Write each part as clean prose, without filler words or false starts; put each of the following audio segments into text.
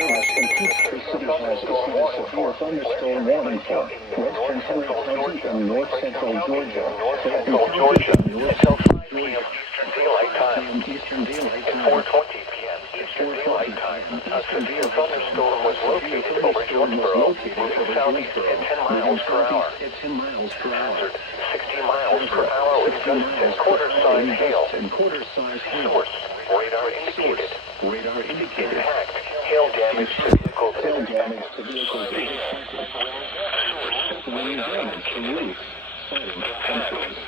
Service in Peachtree City has issued a severe thunderstorm warning for western Henry County and north central Georgia. Until 5 p.m. Eastern Daylight Time. At 4:20 p.m. Eastern Daylight Time, a severe thunderstorm was located over Jonesboro, moving southeast at 10 miles per hour. Hazard, 60 miles per hour with gusts and quarter-size hail. Source, radar indicated. Impact, hail damage to vehicles is expected. Wind damage to roofs.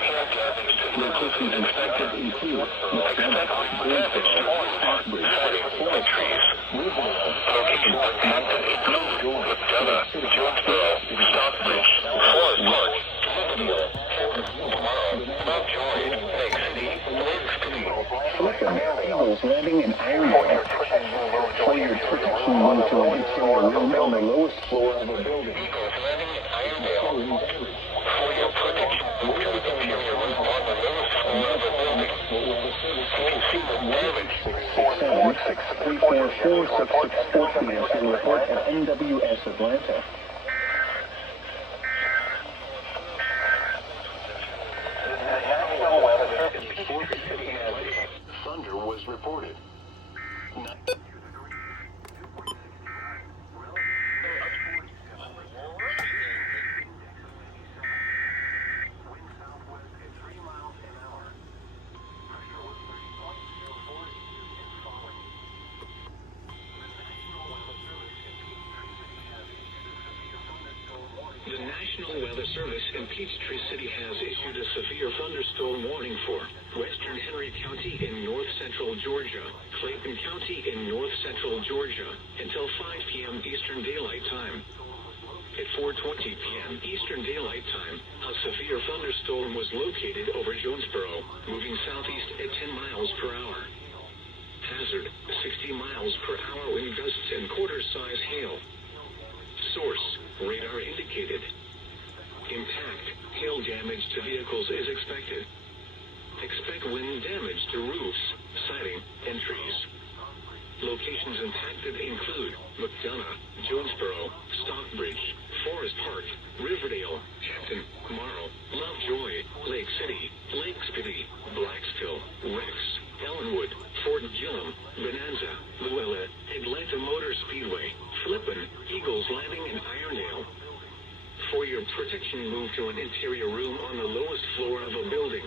Locations infected include Eagles landing in Ironwood. For your protection, move to an exterior room on the lowest floor of a building. Report at NWS Atlanta. Thunder was reported. The National Weather Service in Peachtree City has issued a severe thunderstorm warning for western Henry County in north central Georgia, Clayton County in north central Georgia, until 5 p.m. Eastern Daylight Time. At 4:20 p.m. Eastern Daylight Time, a severe thunderstorm was located over Jonesboro, moving southeast at 10 miles per hour. Hazard, 60 miles per hour wind gusts and quarter-size hail. Source, radar indicated. Impact, hail damage to vehicles is expected. Expect wind damage to roofs, siding, and trees. Locations impacted include McDonough, Jonesboro, Stockbridge, Forest Park, Riverdale, Hampton, Morrow, Lovejoy, Lake City, Lakespity, Blacksville, Rex, Ellenwood, Fort Gillum, Bonanza, Luella, Atlanta Motor Speedway, Flippin, Eagles Landing, and Irondale. For your protection, move to an interior room on the lowest floor of a building.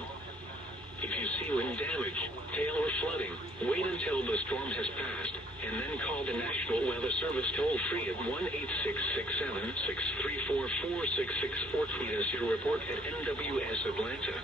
If you see wind damage, hail, or flooding, wait until the storm has passed, and then call the National Weather Service toll-free at 1-866-7-634-4664. Tweet us your report at NWS Atlanta.